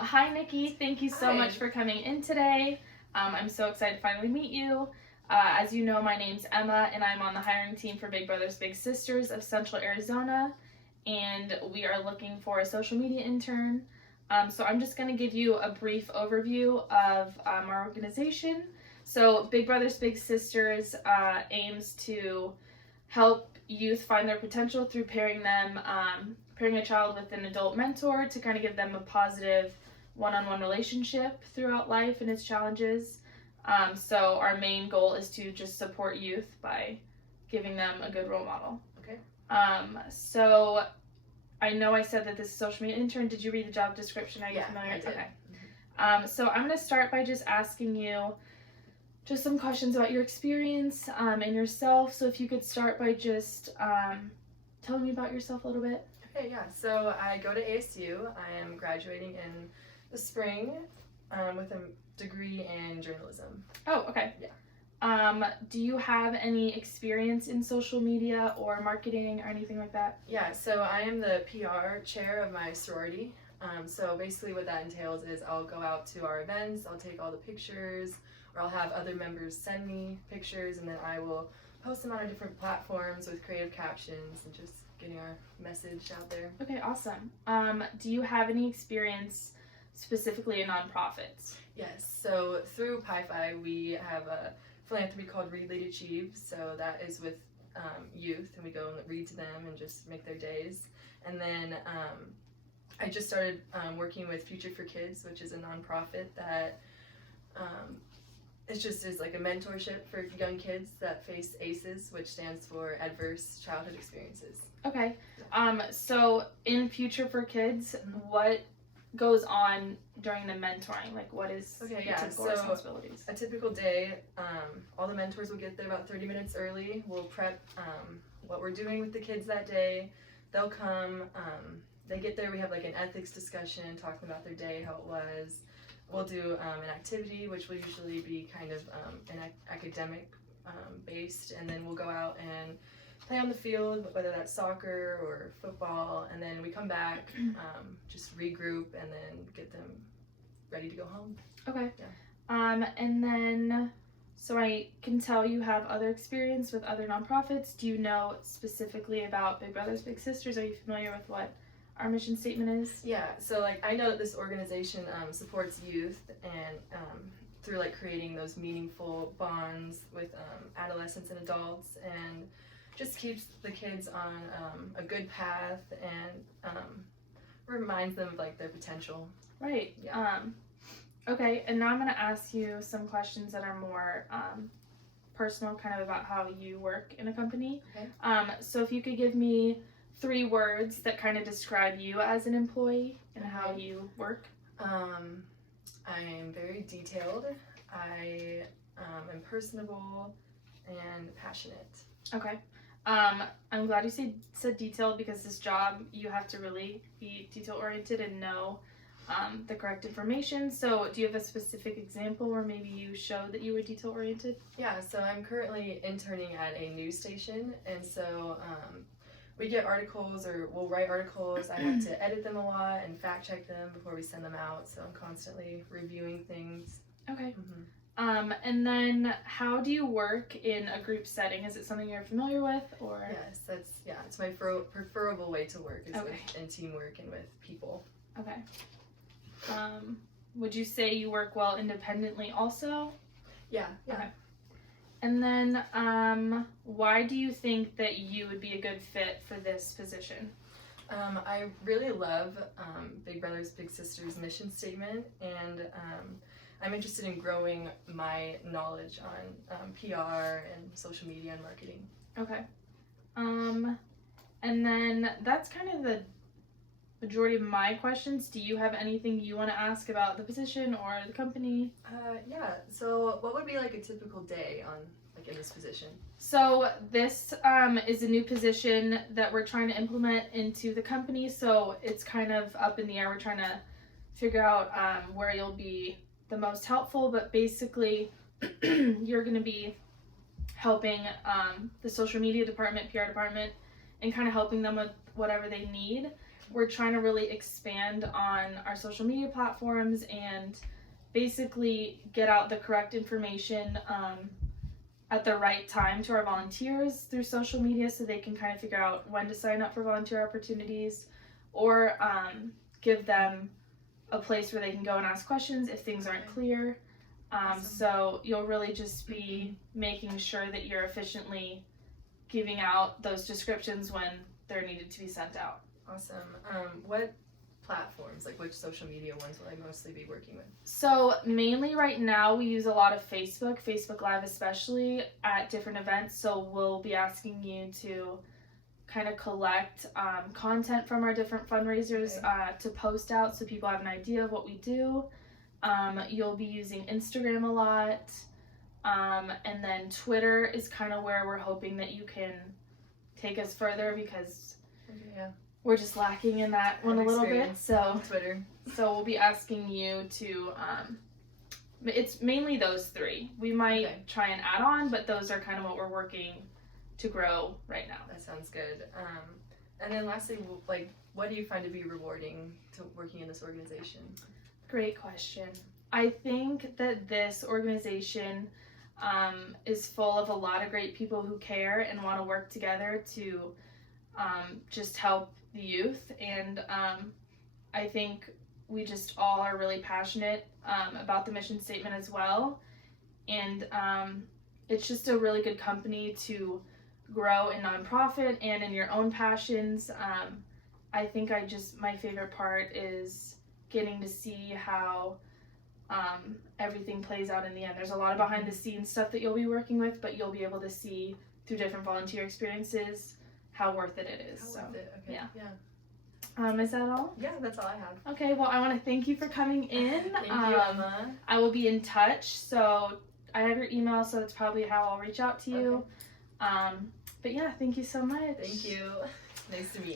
Hi, Nikki. Thank you so Hi. much for coming in today. I'm so excited to finally meet you. As you know, my name's Emma, and I'm on the hiring team for Big Brothers Big Sisters of Central Arizona, and we are looking for a social media intern. So I'm just going to give you a brief overview of our organization. So Big Brothers Big Sisters aims to help youth find their potential through pairing a child with an adult mentor to kind of give them a positive one-on-one relationship throughout life and its challenges. So our main goal is to just support youth by giving them a good role model. Okay. So I know I said that this is a social media intern. Did you read the job description? Are you familiar? I did. Okay. So I'm going to start by just asking you just some questions about your experience and yourself. So if you could start by just telling me about yourself a little bit. Okay, yeah. So I go to ASU. I am graduating in the spring with a degree in journalism. Oh, okay. Yeah. Do you have any experience in social media or marketing or anything like that? Yeah, so I am the PR chair of my sorority. So basically what that entails is I'll go out to our events, I'll take all the pictures, or I'll have other members send me pictures, and then I will post them on our different platforms with creative captions and just getting our message out there. Okay, awesome. Do you have any experience specifically in nonprofits? Yes, so through Pi-Fi we have a philanthropy called Read, Lead, Achieve. So that is with youth, and we go and read to them and just make their days. And then I just started working with Future for Kids, which is a nonprofit that it just is like a mentorship for young kids that face ACEs, which stands for Adverse Childhood Experiences. Okay. So in Future for Kids, what goes on during the mentoring? Like, what is the typical responsibilities? A typical day, all the mentors will get there about 30 minutes early. We'll prep what we're doing with the kids that day. They'll come, they get there, we have like an ethics discussion, talking about their day, how it was. We'll do an activity, which will usually be kind of an academic based, and then we'll go out and play on the field, whether that's soccer or football, and then we come back, just regroup, and then get them ready to go home. Okay. Yeah. And then, so I can tell you have other experience with other nonprofits. Do you know specifically about Big Brothers Big Sisters? Are you familiar with what our mission statement is? Yeah, so like I know that this organization supports youth and through like creating those meaningful bonds with adolescents and adults, and just keeps the kids on a good path and reminds them of like their potential. Right. Yeah. Okay, and now I'm going to ask you some questions that are more personal, kind of about how you work in a company. Okay. So if you could give me 3 words that kind of describe you as an employee and how you work. I am very detailed. I am personable and passionate. Okay. I'm glad you said detailed, because this job you have to really be detail oriented and know the correct information. So do you have a specific example where maybe you showed that you were detail oriented? Yeah, so I'm currently interning at a news station, and so we get articles, or we'll write articles. I have to edit them a lot and fact check them before we send them out, so I'm constantly reviewing things. Okay. And then how do you work in a group setting? Is it something you're familiar with, or? Yes, it's my preferable way to work, is in teamwork and with people. Okay. Would you say you work well independently also? Yeah. Okay. And then, why do you think that you would be a good fit for this position? I really love Big Brothers Big Sisters mission statement, and I'm interested in growing my knowledge on PR and social media and marketing. Okay. And then that's kind of the majority of my questions. Do you have anything you want to ask about the position or the company? Yeah. So what would be like a typical day in this position? So this is a new position that we're trying to implement into the company. So it's kind of up in the air. We're trying to figure out where you'll be the most helpful. But basically, you're going to be helping the social media department, PR department, and kind of helping them with whatever they need. we're trying to really expand on our social media platforms and basically get out the correct information at the right time to our volunteers through social media so they can kind of figure out when to sign up for volunteer opportunities, or give them a place where they can go and ask questions if things aren't clear. Awesome. So you'll really just be making sure that you're efficiently giving out those descriptions when they're needed to be sent out. Awesome. What platforms, like which social media ones will I mostly be working with? So mainly right now we use a lot of Facebook Live especially at different events. So we'll be asking you to kind of collect content from our different fundraisers to post out so people have an idea of what we do. You'll be using Instagram a lot. And then Twitter is kind of where we're hoping that you can take us further, because we're just lacking in that one a little bit. So Twitter. So we'll be asking you to, it's mainly those three. We might try and add on, but those are kind of what we're working to grow right now. That sounds good. And then lastly, like, what do you find to be rewarding to working in this organization? Great question. I think that this organization is full of a lot of great people who care and want to work together to just help the youth. And I think we just all are really passionate about the mission statement as well. And it's just a really good company to grow in nonprofit and in your own passions. I think my favorite part is getting to see how everything plays out in the end. There's a lot of behind the scenes stuff that you'll be working with, but you'll be able to see through different volunteer experiences how worth it is. Worth it. Okay. Yeah. Is that all? Yeah, that's all I have. Okay, well, I want to thank you for coming in. Thank you, Emma. I will be in touch, so I have your email, so that's probably how I'll reach out to you. Okay. But yeah, thank you so much. Thank you. Nice to meet you.